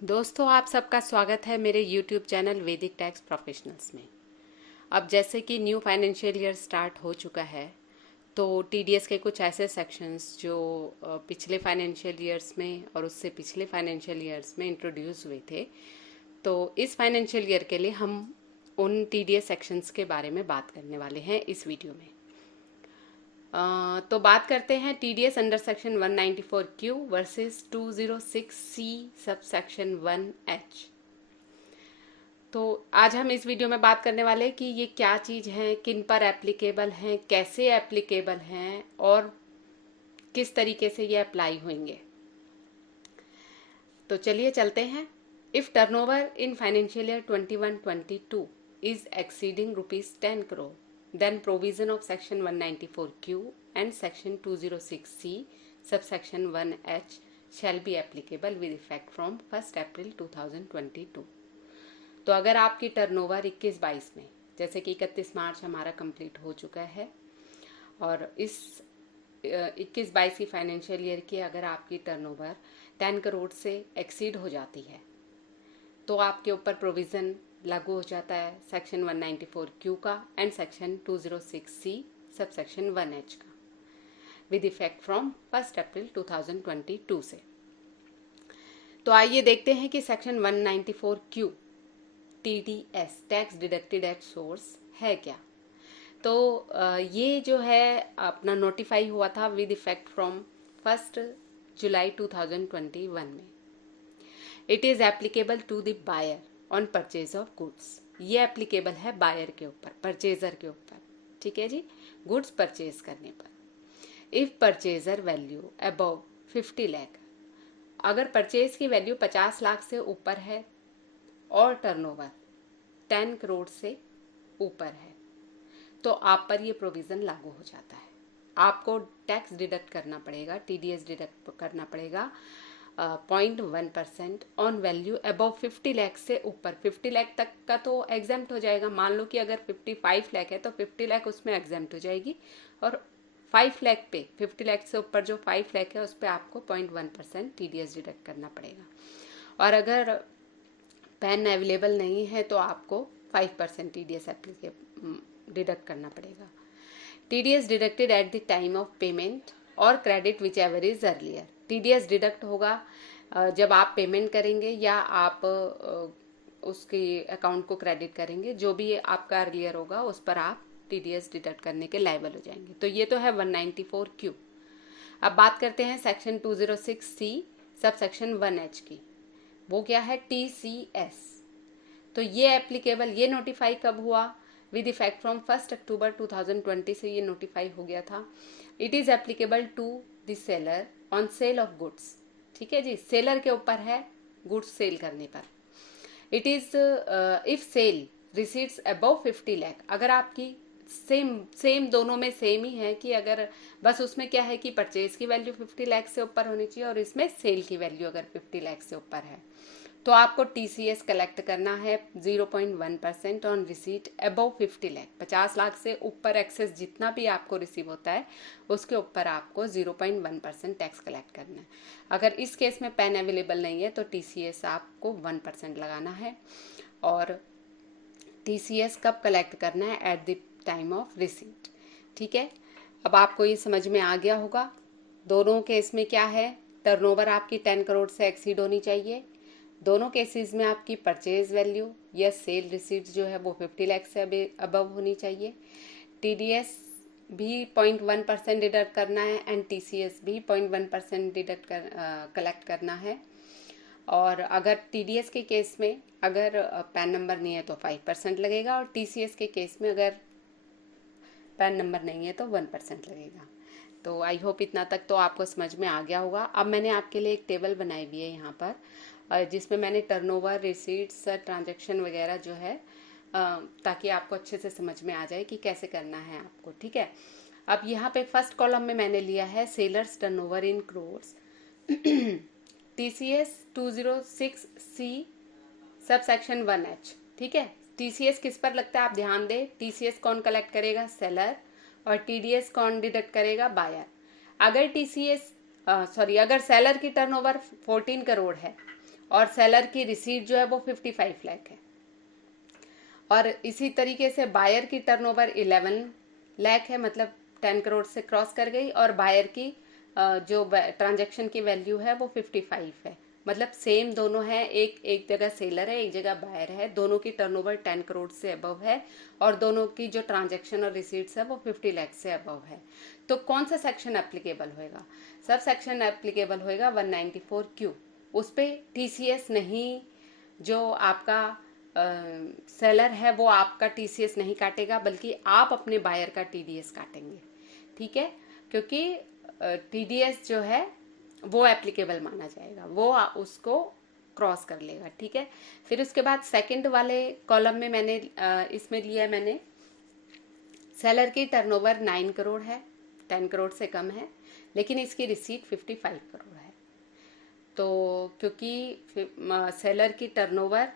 दोस्तों, आप सबका स्वागत है मेरे YouTube चैनल वैदिक टैक्स प्रोफेशनल्स में। अब जैसे कि न्यू फाइनेंशियल ईयर स्टार्ट हो चुका है, तो टीडीएस के कुछ ऐसे सेक्शंस जो पिछले फाइनेंशियल ईयर्स में और उससे पिछले फाइनेंशियल ईयर्स में इंट्रोड्यूस हुए थे, तो इस फाइनेंशियल ईयर के लिए हम उन टीडीएस सेक्शंस के बारे में बात करने वाले हैं इस वीडियो में। तो बात करते हैं TDS under section 194Q versus 206C sub section 1H। तो आज हम इस वीडियो में बात करने वाले हैं कि ये क्या चीज़ है, किन पर एप्लीकेबल हैं, कैसे एप्लीकेबल हैं और किस तरीके से ये अप्लाई होंगे। तो चलिए चलते हैं। If turnover in financial year 21-22 is exceeding ₹10 crore, then provision of section 194Q and section 206C subsection 1H shall be applicable with effect from 1st April 2022। तो अगर आपकी टर्नओवर 21-22 में, जैसे कि 31 मार्च हमारा कंप्लीट हो चुका है, और इस 21-22 की फाइनेंशियल ईयर की अगर आपकी टर्नओवर 10 करोड़ से एक्सीड हो जाती है, तो आपके ऊपर प्रोविज़न लागू हो जाता है सेक्शन 194Q का and section 206C sub section 1H का विद इफेक्ट फ्रॉम 1 अप्रैल 2022 से। तो आइए देखते हैं कि section 194Q TDS tax deducted at source है क्या। तो ये जो है अपना नोटिफाई हुआ था विद इफेक्ट फ्रॉम 1 जुलाई 2021 में। It is applicable to the buyer on purchase of goods. ये एप्लीकेबल है बायर के ऊपर, परचेजर के ऊपर, ठीक है जी, गुड्स परचेज करने पर। If purchaser value above 50 lakh, अगर परचेज की वैल्यू 50 लाख से ऊपर है और टर्नओवर 10 करोड़ से ऊपर है, तो आप पर ये प्रोविज़न लागू हो जाता है। आपको टैक्स डिडक्ट करना पड़ेगा, टीडीएस डिडक्ट करना पड़ेगा 0.1% ऑन वैल्यू अबव 50 लाख से ऊपर। 50 लाख तक का तो एग्जेम्प्ट हो जाएगा। मान लो कि अगर 55 लाख है तो 50 लाख उसमें एग्जेम्प्ट हो जाएगी, और 5 लाख पे, 50 लाख से ऊपर जो 5 लाख है उस पर आपको 0.1% टीडीएस डिडक्ट करना पड़ेगा। और अगर पैन अवेलेबल नहीं है तो आपको 5% टीडीएस डिडक्ट करना पड़ेगा। TDS deducted at the time of payment और credit whichever is earlier. TDS deduct होगा जब आप पेमेंट करेंगे या आप उसके अकाउंट को क्रेडिट करेंगे, जो भी आपका अर्लियर होगा उस पर आप टीडीएस डिडक्ट करने के लायबल हो जाएंगे। तो ये तो है 194Q। अब बात करते हैं section 206C sub section 1H की। वो क्या है? TCS। तो ये एप्लीकेबल, ये नोटिफाई कब हुआ? विद इफेक्ट फ्रॉम 1 अक्टूबर 2020 से ये नोटिफाई हो गया था। It is applicable to the seller on sale of goods. ठीक है जी, सेलर के ऊपर है गुड्स सेल करने पर। It is if sale receipts above 50 lakh, अगर आपकी सेम दोनों में सेम ही है कि अगर बस उसमें क्या है कि परचेज की वैल्यू 50 लाख से ऊपर होनी चाहिए और इसमें सेल की वैल्यू अगर 50 लाख से ऊपर है, तो आपको टीसीएस कलेक्ट करना है 0.1% on receipt above 50 lakh. 50 lakh से ऊपर एक्सेस जितना भी आपको रिसीव होता है उसके ऊपर आपको 0.1% टैक्स कलेक्ट करना है। अगर इस केस में पैन अवेलेबल नहीं है तो टीसीएस आपको 1% लगाना है। और टीसीएस कब कलेक्ट करना है? Eight the time of receipt. ठीक है, अब आपको ये समझ में आ गया होगा। दोनों केस में क्या है? टर्नओवर आपकी 10 करोड़ से एक्सीड होनी चाहिए। दोनों केसेस में आपकी परचेज वैल्यू या सेल रिसीट्स जो है वो 50 लाख से अबव होनी चाहिए। टीडीएस भी 0.1% डिडक्ट करना है एंड टीसीएस भी 0.1% डिडक्ट कलेक्ट करना है। और अगर टीडीएस के केस में अगर पैन नंबर नहीं है तो 5% लगेगा, और टीसीएस के केस में अगर पैन नंबर नहीं है तो 1% लगेगा। तो आई होप इतना तक तो आपको समझ में आ गया होगा। अब मैंने आपके लिए एक टेबल बनाई हुई है यहाँ पर, जिसमें मैंने टर्नओवर, रिसीट्स, ट्रांजैक्शन वगैरह जो है, ताकि आपको अच्छे से समझ में आ जाए कि कैसे करना है आपको। ठीक है, अब यहाँ पे फर्स्ट कॉलम में मैंने लिया है sellers turnover in crores, TCS 206C sub section 1H। ठीक है, TCS किस पर लगता है आप ध्यान दें। TCS कौन कलेक्ट करेगा? सेलर। और TDS कौन डिडक्ट करेगा? बायर। अगर TCS अगर सेलर की टर्नओवर 14 करोड़ है और सेलर की रिसीट जो है वो 55 लाख है। और इसी तरीके से बायर की टर्नओवर 11 लाख है, मतलब 10 करोड़ से क्रॉस कर गई। और बायर की जो ट्रांजैक्शन की वैल्यू है वो 55 है, मतलब सेम दोनों है। एक जगह सेलर है, एक जगह बायर है, दोनों की टर्नओवर 10 करोड़ से अबव है और दोनों की जो ट्रांजैक्शन और रिसीट्स है वो 50 लाख से अबव है। तो कौन सा सेक्शन एप्लीकेबल होएगा? सब सेक्शन एप्लीकेबल होएगा 194Q। उस पर TCS नहीं, जो आपका सेलर है वो आपका TCS नहीं काटेगा, बल्कि आप अपने बायर का TDS काटेंगे। ठीक है, क्योंकि TDS जो है वो एप्लीकेबल माना जाएगा, वो उसको क्रॉस कर लेगा। ठीक है, फिर उसके बाद सेकंड वाले कॉलम में मैंने इसमें लिया मैंने सेलर की टर्नओवर 9 करोड़ है, 10 करोड़ से कम है, लेकिन इसकी रिसीट 55 करोड़ है। तो क्योंकि सेलर की टर्नओवर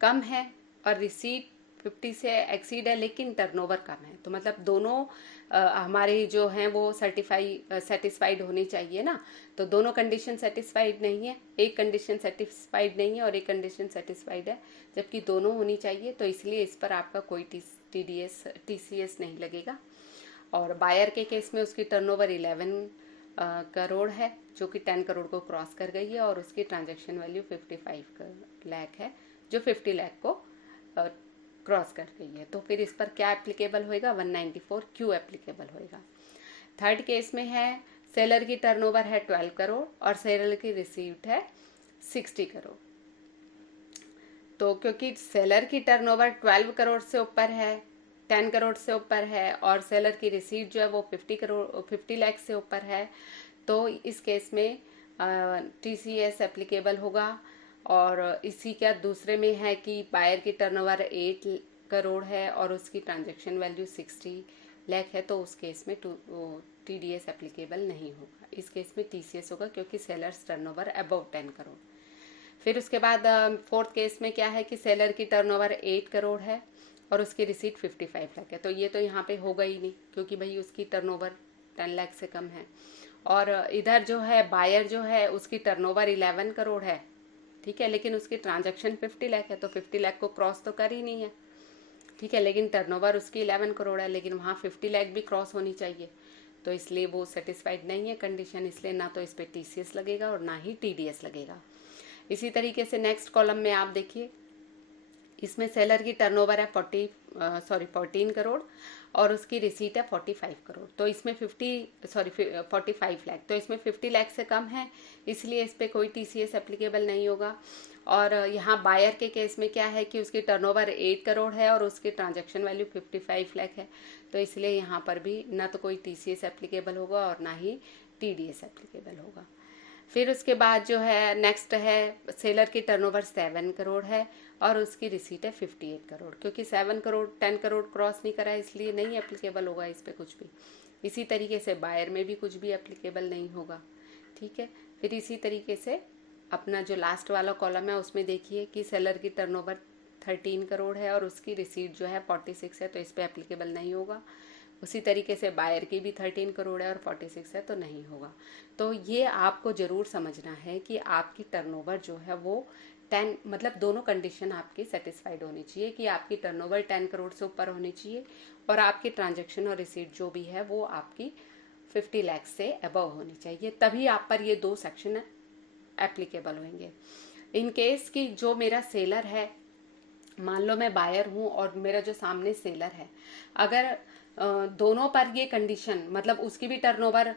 कम है और रिसीट 50 से एक्सीड है, लेकिन टर्नओवर कम है, तो मतलब दोनों हमारी जो हैं वो सेटिस्फाइड होनी चाहिए ना। तो दोनों कंडीशन सेटिस्फाइड नहीं है, एक कंडीशन सेटिस्फाइड नहीं है और एक कंडीशन सेटिस्फाइड है, जबकि दोनों होनी चाहिए। तो इसलिए इस पर आपका कोई TCS नहीं लगेगा। और बायर के केस में उसकी टर्नओवर 11 करोड़ है, जो कि 10 करोड़ को क्रॉस कर गई है, और उसकी ट्रांजैक्शन वैल्यू 55 लाख है, जो 50 लाख को क्रॉस कर गई है। तो फिर इस पर क्या एप्लीकेबल होएगा? 194Q एप्लीकेबल होएगा। थर्ड केस में है सेलर की टर्नओवर है 12 करोड़ और सेलर की रिसीव्ड है 60 करोड़। तो क्योंकि सेलर की टर्नओवर 12 करोड़ से ऊपर है, 10 करोड़ से ऊपर है, और सेलर की रिसीट जो है वो 50 लाख से ऊपर है, तो इस केस में TCS एप्लीकेबल होगा। और इसी का दूसरे में है कि बायर की टर्नओवर 8 करोड़ है और उसकी ट्रांजैक्शन वैल्यू 60 लाख है, तो उस केस में TDS एप्लीकेबल नहीं होगा। इस केस में TCS होगा, क्योंकि सेलर्स टर्नओवर अबव 10 करोड़। फिर उसके बाद फोर्थ केस में क्या है कि सेलर की टर्नओवर 8 करोड़ है और उसकी रिसीट 55 लाख है। तो ये तो यहाँ पे होगा ही नहीं, क्योंकि भाई उसकी टर्नओवर 10 लाख से कम है। और इधर जो है बायर जो है उसकी टर्नओवर 11 करोड़ है, ठीक है, लेकिन उसकी ट्रांजैक्शन 50 लाख है, तो 50 लाख को क्रॉस तो कर ही नहीं है। ठीक है, लेकिन टर्नओवर उसकी 11 करोड़ है, लेकिन वहाँ 50 लाख भी क्रॉस होनी चाहिए, तो इसलिए वो सेटिस्फाइड नहीं है कंडीशन, इसलिए ना तो इस पर TCS लगेगा और ना ही TDS लगेगा। इसी तरीके से नेक्स्ट कॉलम में आप देखिए, इसमें सेलर की टर्नओवर है 14 करोड़ और उसकी रिसीट है 45 करोड़। तो इसमें 45 लाख, तो इसमें 50 लाख से कम है, इसलिए इस पर कोई TCS एप्लीकेबल नहीं होगा। और यहाँ बायर के केस में क्या है कि उसकी टर्नओवर 8 करोड़ है और उसकी ट्रांजैक्शन वैल्यू 55 लाख है, तो इसलिए यहाँ पर भी ना तो कोई TCS एप्लीकेबल होगा और ना ही TDS एप्लीकेबल होगा। फिर उसके बाद जो है नेक्स्ट है सेलर की टर्नओवर 7 करोड़ है और उसकी रिसीट है 58 करोड़। क्योंकि 7 करोड़ 10 करोड़ क्रॉस नहीं करा, इसलिए नहीं एप्लीकेबल होगा इस पर कुछ भी। इसी तरीके से बायर में भी कुछ भी एप्लीकेबल नहीं होगा। ठीक है, फिर इसी तरीके से अपना जो लास्ट वाला कॉलम है उसमें देखिए कि सेलर की टर्नओवर 13 करोड़ है और उसकी रिसीट जो है 46 है, तो इस पर एप्लीकेबल नहीं होगा। उसी तरीके से बायर की भी 13 करोड़ है और 46 है, तो नहीं होगा। तो ये आपको ज़रूर समझना है कि आपकी टर्नओवर जो है वो 10, मतलब दोनों कंडीशन आपकी सेटिस्फाइड होनी चाहिए कि आपकी टर्नओवर 10 करोड़ से ऊपर होनी चाहिए और आपकी ट्रांजैक्शन और रिसीट जो भी है वो आपकी 50 लाख से अबव होनी चाहिए, तभी आप पर ये 2 सेक्शन एप्लीकेबल होंगे। इन केस कि जो मेरा सेलर है, मान लो मैं बायर हूँ और मेरा जो सामने सेलर है, अगर दोनों पर ये कंडीशन, मतलब उसकी भी टर्नओवर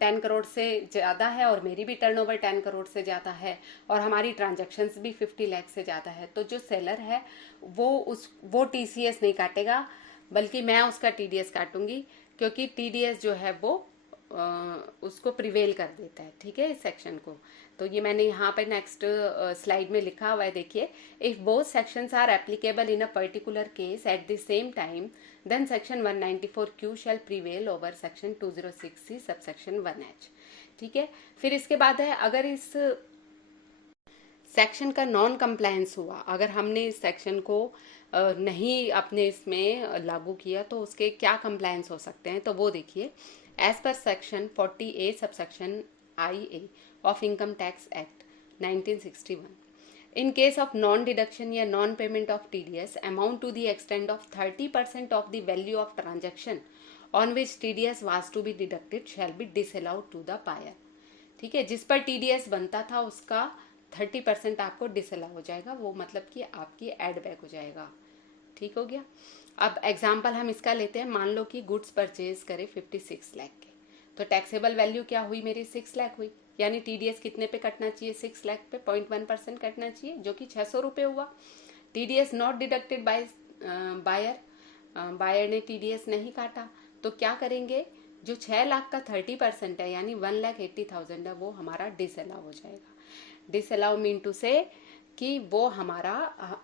10 करोड़ से ज़्यादा है और मेरी भी टर्नओवर 10 करोड़ से ज़्यादा है और हमारी ट्रांजैक्शंस भी 50 लाख से ज़्यादा है, तो जो सेलर है वो TCS नहीं काटेगा, बल्कि मैं उसका TDS काटूंगी, क्योंकि TDS जो है वो उसको प्रिवेल कर देता है। ठीक है, इस सेक्शन को। तो ये मैंने यहाँ पे नेक्स्ट स्लाइड में लिखा हुआ है, देखिए, if both sections are applicable in a particular case at the same time then section 194Q shall prevail over section 206C subsection 1H। ठीक है, फिर इसके बाद है अगर इस सेक्शन का नॉन कंप्लायंस हुआ, अगर हमने इस सेक्शन को नहीं अपने इसमें लागू किया, तो उसके क्या कंप्लायंस हो सकते हैं, तो वो देखिए, as per section 40A subsection IA of income tax act 1961. In case of non-deduction या non-payment of TDS, amount to the extent of 30% of the value of transaction on which TDS was to be deducted shall be disallowed to the buyer. ठीक है, जिस पर TDS बनता था उसका 30% आपको disallow हो जाएगा, वो मतलब कि आपकी एड बैक हो जाएगा। ठीक हो गया। अब एग्जाम्पल हम इसका लेते हैं। मान लो कि गुड्स परचेज करे 56 लाख के, तो टैक्सेबल वैल्यू क्या हुई मेरी 6 लाख हुई, यानी TDS कितने पे कटना चाहिए, 6 लाख पे 0.1% कटना चाहिए, जो कि 600 रुपये हुआ। TDS not deducted by buyer, buyer ने TDS नहीं काटा, तो क्या करेंगे, जो 6 लाख का 30% है यानी 1,80,000 है, वो हमारा डिसअलाउ हो जाएगा। डिसअलाउ मीन टू से कि वो हमारा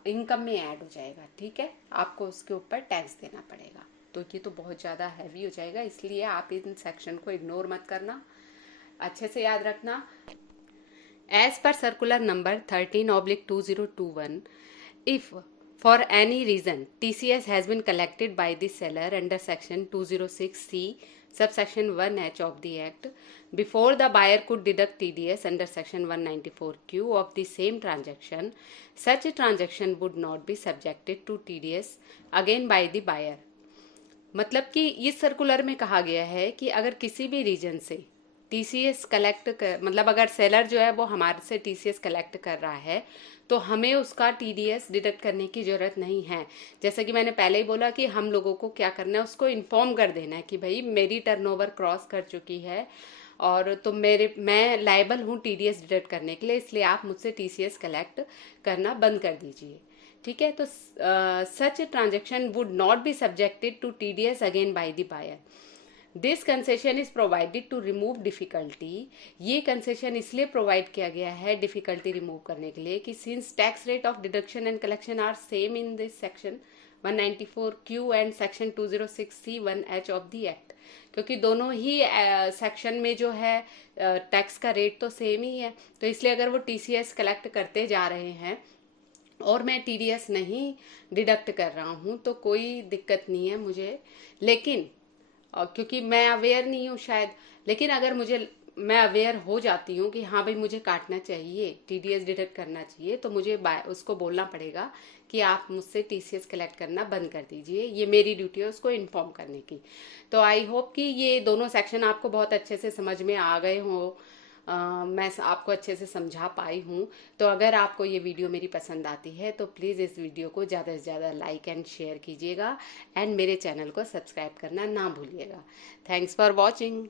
इनकम में ऐड हो जाएगा। ठीक है, आपको उसके ऊपर टैक्स देना पड़ेगा। तो ये तो बहुत ज़्यादा हैवी हो जाएगा, इसलिए आप इन सेक्शन को इग्नोर मत करना, अच्छे से याद रखना। As per circular number 13/2021, if for any reason TCS has been collected by the seller under section 206C subsection 1H of the act before the buyer could deduct TDS under section 194Q of the same transaction, such a transaction would not be subjected to TDS again by the buyer. मतलब कि इस circular में कहा गया है कि अगर किसी भी रीजन से TCS कलेक्ट कर, मतलब अगर सेलर जो है वो हमारे से TCS कलेक्ट कर रहा है, तो हमें उसका TDS डिडक्ट करने की ज़रूरत नहीं है। जैसा कि मैंने पहले ही बोला कि हम लोगों को क्या करना है, उसको इन्फॉर्म कर देना है कि भाई मेरी टर्नओवर क्रॉस कर चुकी है और तो मैं लायबल हूँ TDS डिडक्ट करने के लिए, इसलिए आप मुझसे TCS कलेक्ट करना बंद कर दीजिए। ठीक है, तो such transaction would not be subjected to TDS again by the buyer. This concession is provided to remove difficulty. ये कंसेशन इसलिए प्रोवाइड किया गया है डिफिकल्टी रिमूव करने के लिए कि since tax rate of deduction and collection are same in this section 194Q and section 206C1H of the act, क्योंकि दोनों ही सेक्शन में जो है टैक्स का रेट तो सेम ही है, तो इसलिए अगर वो TCS कलेक्ट करते जा रहे हैं और मैं TDS नहीं डिडक्ट कर रहा हूँ तो कोई दिक्कत नहीं है मुझे। लेकिन क्योंकि मैं अवेयर नहीं हूँ शायद, लेकिन अगर मैं अवेयर हो जाती हूँ कि हाँ भाई मुझे काटना चाहिए, TDS डिडक्ट करना चाहिए, तो मुझे उसको बोलना पड़ेगा कि आप मुझसे TCS कलेक्ट करना बंद कर दीजिए, ये मेरी ड्यूटी है उसको इन्फॉर्म करने की। तो आई होप कि ये दोनों सेक्शन आपको बहुत अच्छे से समझ में आ गए हों, मैं आपको अच्छे से समझा पाई हूँ। तो अगर आपको ये वीडियो मेरी पसंद आती है तो प्लीज़ इस वीडियो को ज़्यादा से ज़्यादा लाइक एंड शेयर कीजिएगा एंड मेरे चैनल को सब्सक्राइब करना ना भूलिएगा। Thanks for watching.